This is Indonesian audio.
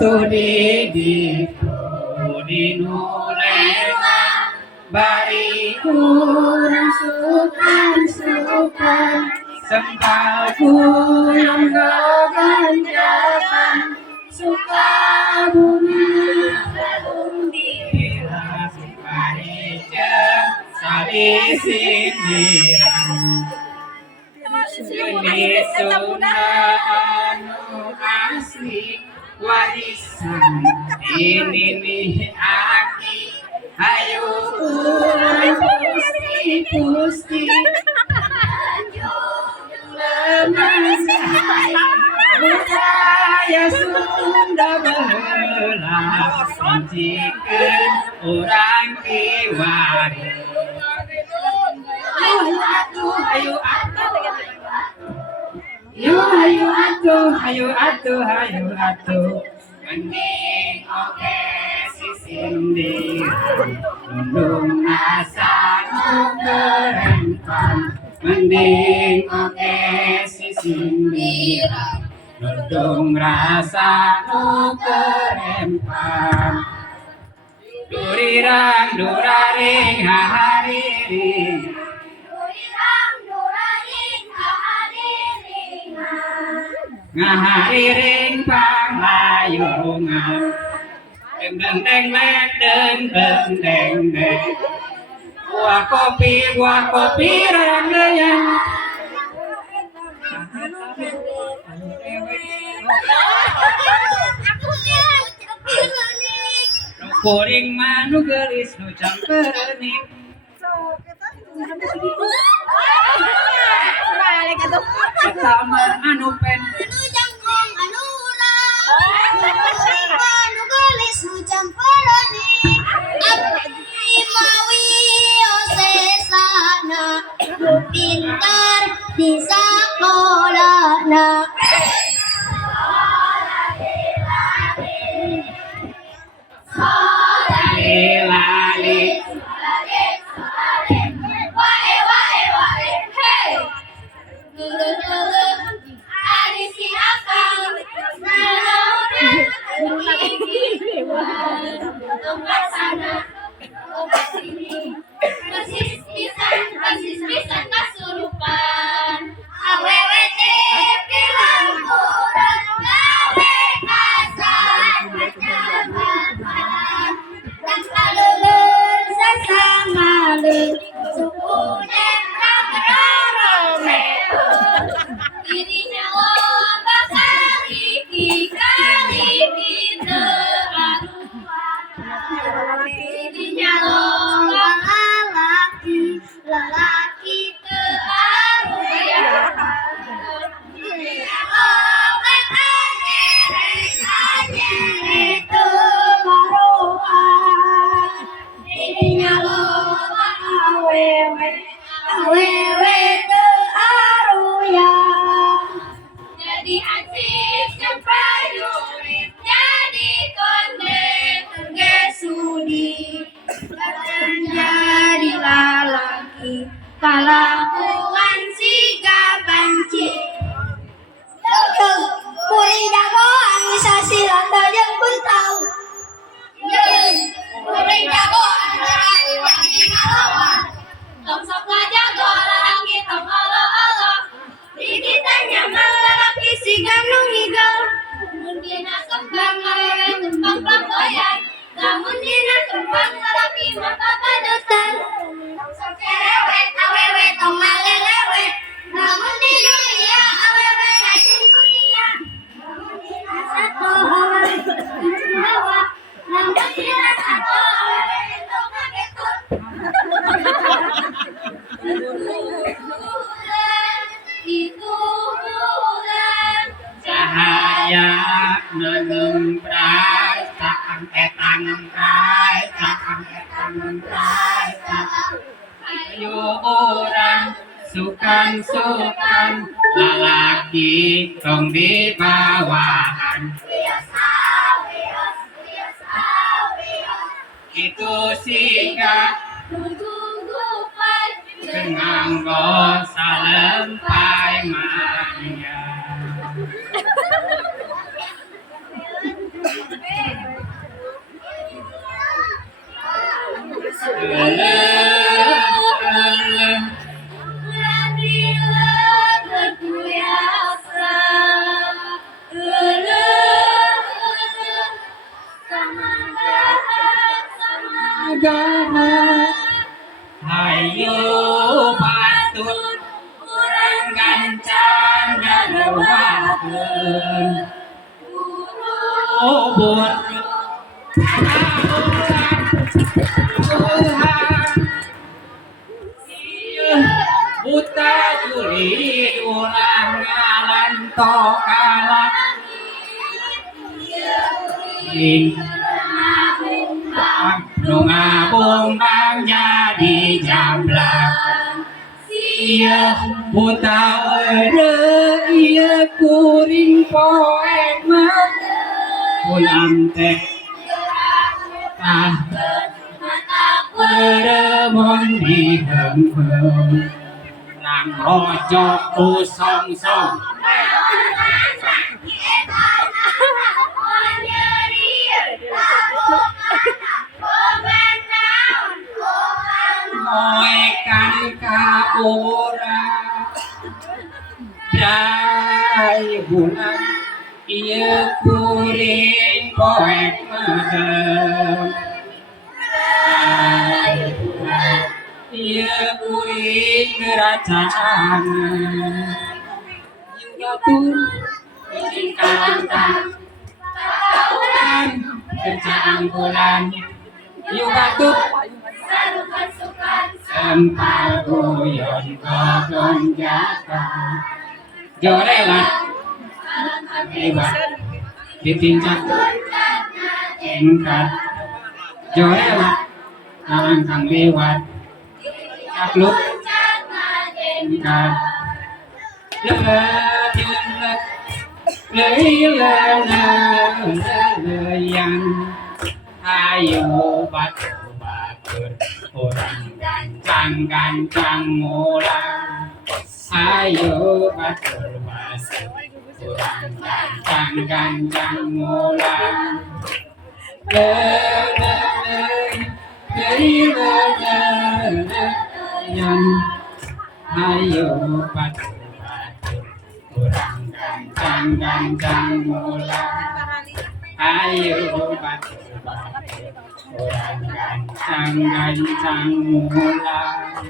Tudi nulewa bari kurang sukan sempal kuyang ganjakan suka bumi bari sari sindiran ini sunnah anu asli warisan ini nih aki ayo urang pusti lemas budaya Sunda baheula sancikeun urang kiwari ayo atuh mending oke sisindiran nundung asa kerempan mending oke sisindiran nundung rasa kerempan durirang duraring hahariring ngahariring panglayungan deng deng deng deng deng deng buah kopi ranggayan kuring manu gelis nu camperenik sama anu pen pintar di sekolahna lali persis kasurupan awewe teh bilang kurang gawe kasan macam-macam dan kalulun sasamalu suku nemrang rorome dirinya loba kali teu aruan dirinya loba lalaki teu aruan dirinya loba anyere teu karuan dirinya loba awewe teu aruyan jadi ansip keprayurit jadi kondek gesudi bahkan jadi lalaki kalakuan siga banci puri dagoan bisa silata yang pun tahu puri dagoan lalaki wangi ngalawan tong sok ngajago lalaki tong ala-ala dikitanya lalaki siga nungigal mundina kembang awewe tumpang panggoyan namun dina kembang lalaki mata padutan sok cerewet awewe tong malelewet namun di dunia awewe racun dunia namun dina satu awewe hawa namun dina satu awewe itu ngagetut itu bulan cahaya nengemprai cakang etangemprai ayo orang sukan lalaki tong di bawahan itu siga nganggo salempai manja Hayu patut kurang gancan daluwakeun obor buta juli ulang ngalan tokalan nu ngabumbang jadi jamblang sia buta eure ieu kuring poek mah ulam teh tah peremon diheung lang rojok usong-song moekan ka urang dai bulan ieu kuring poek mehem ieu kuring kerajaan yugatun cingkantang bulan kerjaan bulan yugatun sempal guyon kegonjakan jorelan lewat ditinjak engkat jorelan langkang lewat takluk engkat leleyan ayo batu batur orang gancang mulang ayo batur batur orang gancang mulang leleyan ayo batur batur orang gancang mulang ayo batur batur orang gancang mulang